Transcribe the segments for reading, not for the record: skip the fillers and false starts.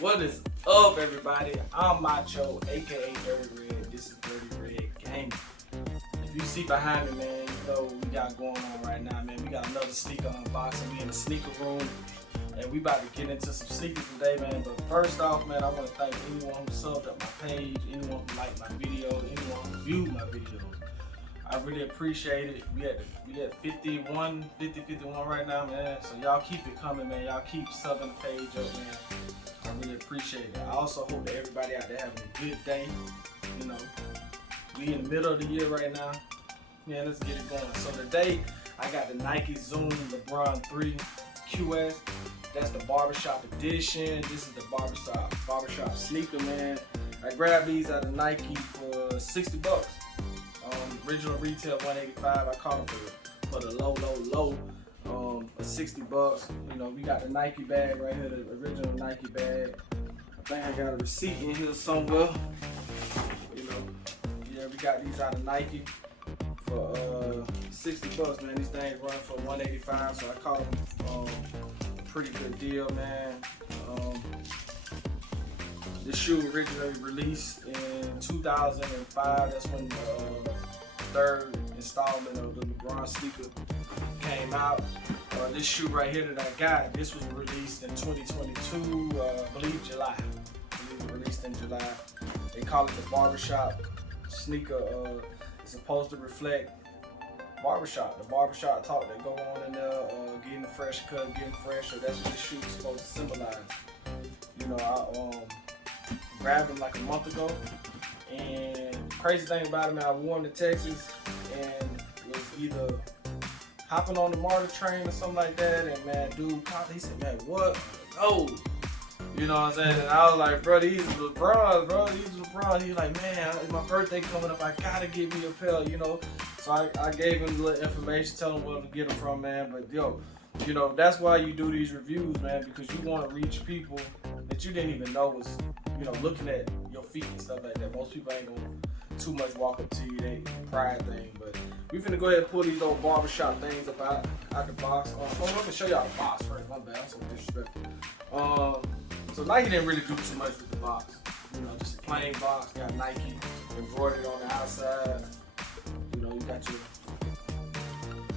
What is up, everybody? I'm Macho, aka Dirty Red. This is Dirty Red Gaming. If you see behind me, man, you know what we got going on right now, man. We got another sneaker unboxing. We in the sneaker room, and we about to get into some sneakers today, man. But first off, man, I want to thank anyone who subbed up my page, anyone who liked my video, anyone who viewed my videos. I really appreciate it. We at 51 right now, man. So y'all keep it coming, man. Y'all keep subbing the page up, man. I really appreciate it. I also hope that everybody out there having a good day. You know, we in the middle of the year right now. Man, let's get it going. So today, I got the Nike Zoom LeBron 3 QS. That's the Barbershop edition. This is the Barbershop sneaker, man. I grabbed these out of Nike for 60 bucks. Original retail 185. I caught them for the low. For 60 bucks. You know, we got the Nike bag right here, the original Nike bag. I think I got a receipt in here somewhere. You know, yeah, we got these out of Nike for 60 bucks, man. These things run for 185, so I caught them a pretty good deal, man. This shoe originally released in 2005. That's when the third installment of the LeBron sneaker came out. This shoe right here that I got, this was released in 2022, I believe July. I believe it was released in July. They call it the Barbershop sneaker. It's supposed to reflect barbershop, the barbershop talk that go on in there, getting a fresh cut, getting fresher. That's what this shoe is supposed to symbolize. You know, I grabbed them like a month ago, and crazy thing about it, man, I wore them to Texas and was either hopping on the MARTA train or something like that, and man, dude called, he said, man, what? Oh, you know what I'm saying? And I was like, bro, these are LeBron, He's like, man, it's my birthday coming up, I gotta get me a pair, you know? So I gave him a little information, tell him where to get them from, man. But yo, you know, that's why you do these reviews, man, because you want to reach people that you didn't even know was, you know, looking at your feet and stuff like that. Most people ain't gonna too much walk up to you, they pride thing. But we finna go ahead and pull these old barbershop things up out the box. So I'm gonna show y'all the box first. My bad, I'm so disrespectful. So Nike didn't really do too much with the box. You know, just a plain box. Got Nike embroidered on the outside. You know, you got your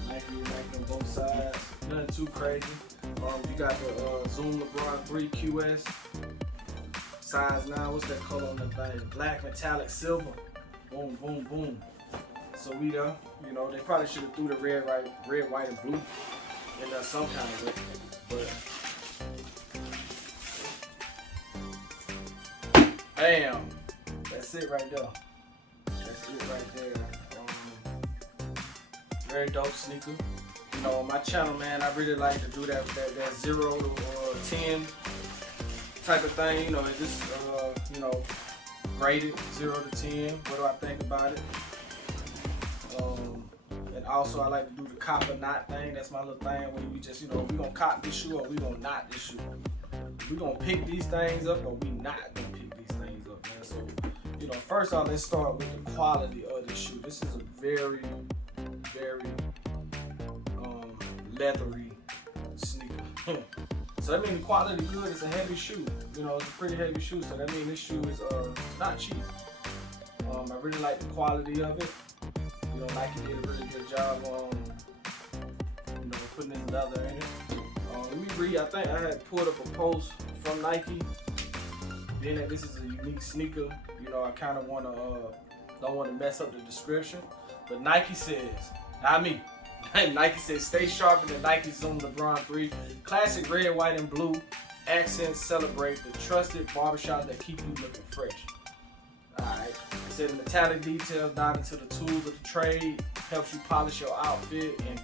Nike on both sides. Nothing too crazy. You got the Zoom LeBron 3 QS. Size 9. What's that color on that thing? Black, metallic, silver. Boom, boom, boom. So we there. You know, they probably should have threw the red, white, and blue in there some kind of way. But bam. That's it right there. That's it right there. Very dope sneaker. You know, on my channel, man, I really like to do that 0 to 10 type of thing. You know, it's just you know, graded 0 to 10. What do I think about it? And also I like to do the cop or not thing. That's my little thing where we just, you know, we gonna cop this shoe or we gonna not this shoe. We gonna pick these things up or we not gonna pick these things up, man. So, you know, first off, let's start with the quality of this shoe. This is a very leathery sneaker. So that means the quality good. It's a heavy shoe. You know, it's a pretty heavy shoe. So that means this shoe is not cheap. I really like the quality of it. You know, Nike did a really good job on, you know, putting this leather in it. Let me read. I think I had pulled up a post from Nike. Being that this is a unique sneaker, you know, I kind of don't want to mess up the description. But Nike says, not me. Nike says, stay sharp in the Nike Zoom LeBron 3. Classic red, white, and blue accents celebrate the trusted barbershop that keep you looking fresh. Alright. It said the metallic details dive into the tools of the trade, helps you polish your outfit, and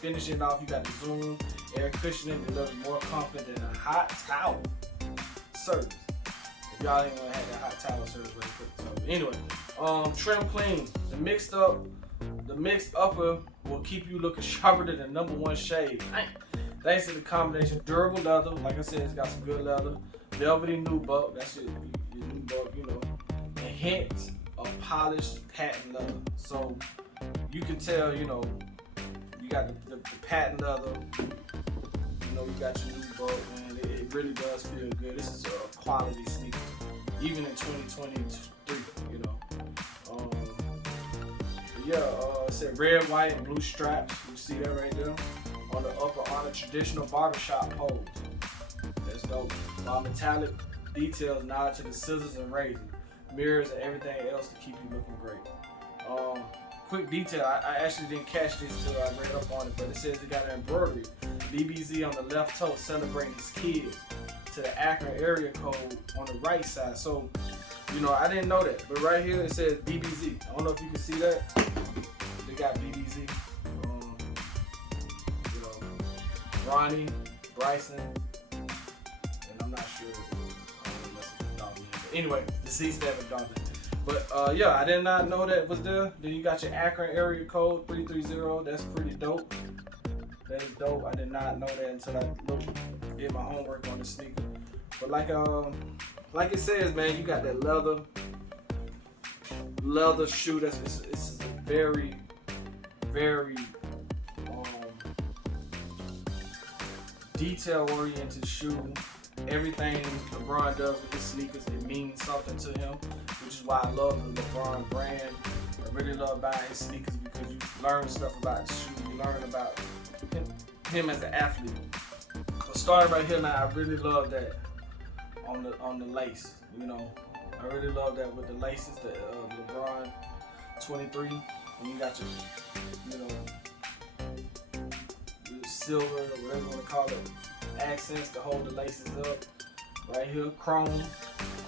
finishing it off, you got the Zoom air cushioning, delivers more comfort than a hot towel service. If y'all ain't gonna have that hot towel service really quick. So anyway, trim clean. The mixed upper will keep you looking sharper than the #1 shade. Thanks to the combination of durable leather, like I said, it's got some good leather, velvety nubuck, that's your nubuck, you know, and hints of polished patent leather. So you can tell, you know, you got the patent leather, you know, you got your nubuck, man. It really does feel good. This is a quality sneaker, even in 2023. You know. It said red, white, and blue straps. You see that right there on the upper on a traditional barbershop pose. That's dope. While metallic details nod to the scissors and razor, mirrors, and everything else to keep you looking great. Quick detail, I actually didn't catch this till I read up on it, but it says it got an embroidery. BBZ on the left toe celebrating his kids to the Akron area code on the right side. So, you know, I didn't know that, but right here it says BBZ. I don't know if you can see that. They got BBZ. You know, Ronnie, Bryson, and I'm not sure. But anyway, deceased Evan Dalton. But yeah, I did not know that was there. Then you got your Akron area code 330. That's pretty dope. That is dope. I did not know that until I did my homework on the sneaker. But like it says, man, you got that leather shoe. It's a very, very detail-oriented shoe. Everything LeBron does with his sneakers, it means something to him, which is why I love the LeBron brand. I really love buying his sneakers because you learn stuff about the shoe. You learn about him as an athlete. So starting right here now, I really love that on the lace. You know, I really love that with the laces, the LeBron 23, and you got your, you know, your silver or whatever you want to call it, accents to hold the laces up. Right here, chrome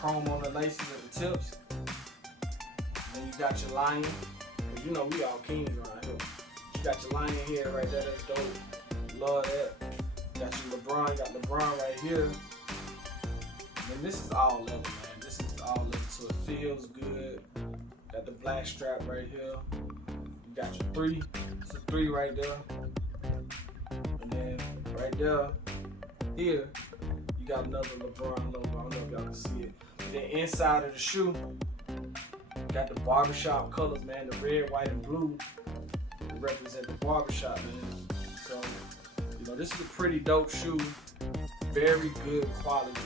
on the laces at the tips. Then you got your lion, because you know we all kings around here. You got your lion here right there, that's dope. Love that. You got your LeBron, you got LeBron right here. And this is all leather, man. This is all leather, so it feels good. Got the black strap right here. You got your 3. It's a 3 right there. And then right there, here, you got another LeBron logo. I don't know if y'all can see it. And then inside of the shoe, you got the barbershop colors, man. The red, white, and blue to represent the barbershop, man. So, you know, this is a pretty dope shoe. Very good quality.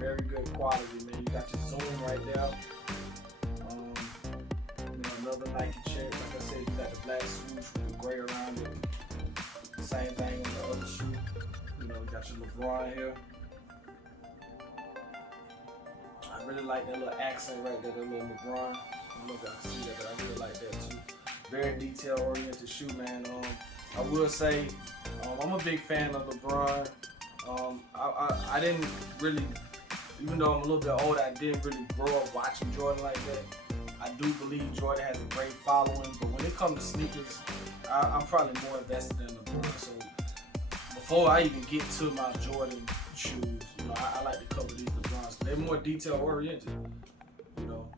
Very good quality, man. You got your zoom right there. You know, another Nike check. Like I said, you got the black swoosh with the gray around it. Same thing on the other shoe. You know, you got your LeBron here. I really like that little accent right there, that little LeBron. I don't know if y'all can see that, but I really like that too. Very detail-oriented shoe, man. I will say, I'm a big fan of LeBron. I didn't really, even though I'm a little bit older, I didn't really grow up watching Jordan like that. I do believe Jordan has a great following, but when it comes to sneakers, I'm probably more invested in LeBron. So before I even get to my Jordan shoes, you know, I like to cover these LeBrons. They're more detail oriented, you know.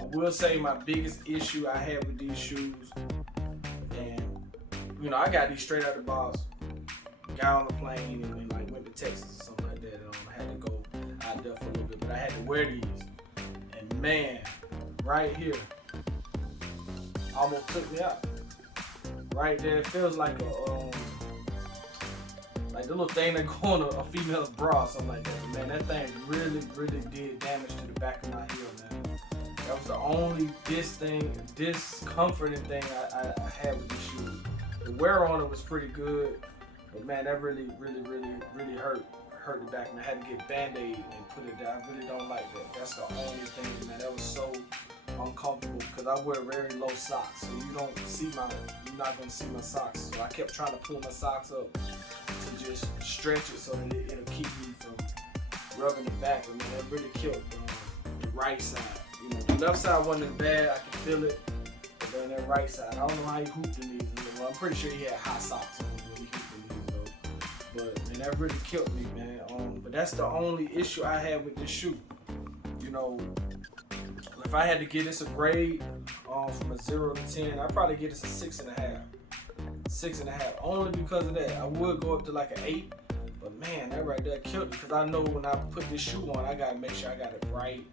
I will say my biggest issue I had with these shoes, and you know, I got these straight out of the box. Got on the plane and like went to Texas or something like that. I had to go out there for a little bit, but I had to wear these. And man, right here, almost took me out. Right there, it feels like a like the little thing that go on a female's bra or something like that. But man, that thing really, really did damage to the back of my heel, man. That was the only discomforting thing I had with these shoes. The wear on it was pretty good, but man, that really hurt the back. Man, I had to get Band-Aid and put it down. I really don't like that. That's the only thing, man. That was so uncomfortable because I wear very low socks, so you're not gonna see my socks. So I kept trying to pull my socks up to just stretch it so that it'll keep me from rubbing it back. And man, that really killed the right side. You know, the left side wasn't as bad. I could feel it, but then that right side, I don't know how he hooped in these. Well, I'm pretty sure he had high socks on when he hooped in these though. But man, that really killed me, man. But that's the only issue I had with this shoe. You know, if I had to give this a grade from a 0 to 10, I'd probably give this a 6.5. 6.5, only because of that. I would go up to like an 8, but man, that right there killed me because I know when I put this shoe on, I gotta make sure I got the right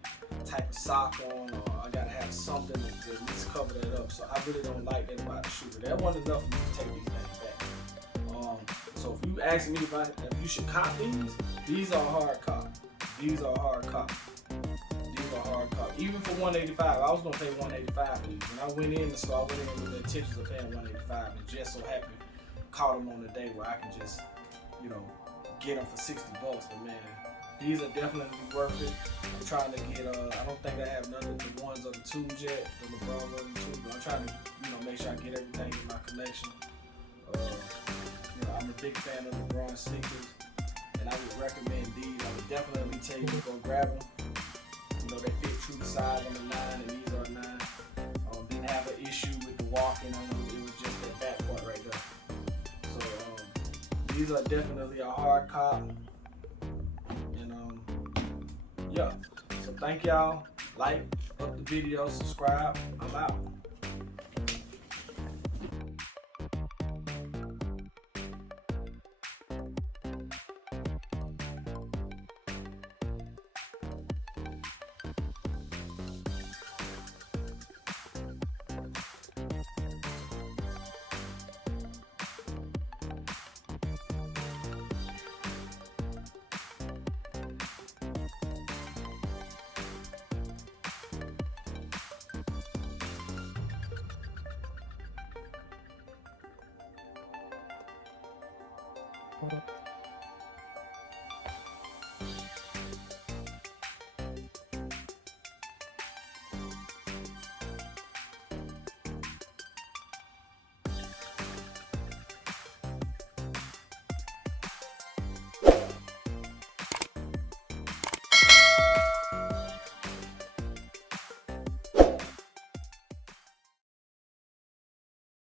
type of sock on, or I gotta have something to at least cover that up. So I really don't like that about the shoe. But that wasn't enough for me to take these things back. So if you you asking me if you should cop these are hard cop. These are hard cop. These are hard cop. Even for $185, I was gonna pay $185 for these. When I went in the store, I went in with the intentions of paying $185, and just so happened caught them on the day where I can just, you know, get them for $60. But man, these are definitely worth it. I'm trying to get. I don't think I have none of the ones or the twos yet, the LeBron ones and twos, but I'm trying to, you know, make sure I get everything in my collection. You know, I'm a big fan of LeBron sneakers, and I would recommend these. I would definitely tell you to go grab them. You know, they fit true to size on the 9, and these are 9. Didn't have an issue with the walking on them. It was just that back part right there. So these are definitely a hard cop. And yeah. So thank y'all. Like up the video, subscribe. I'm out. Thank you.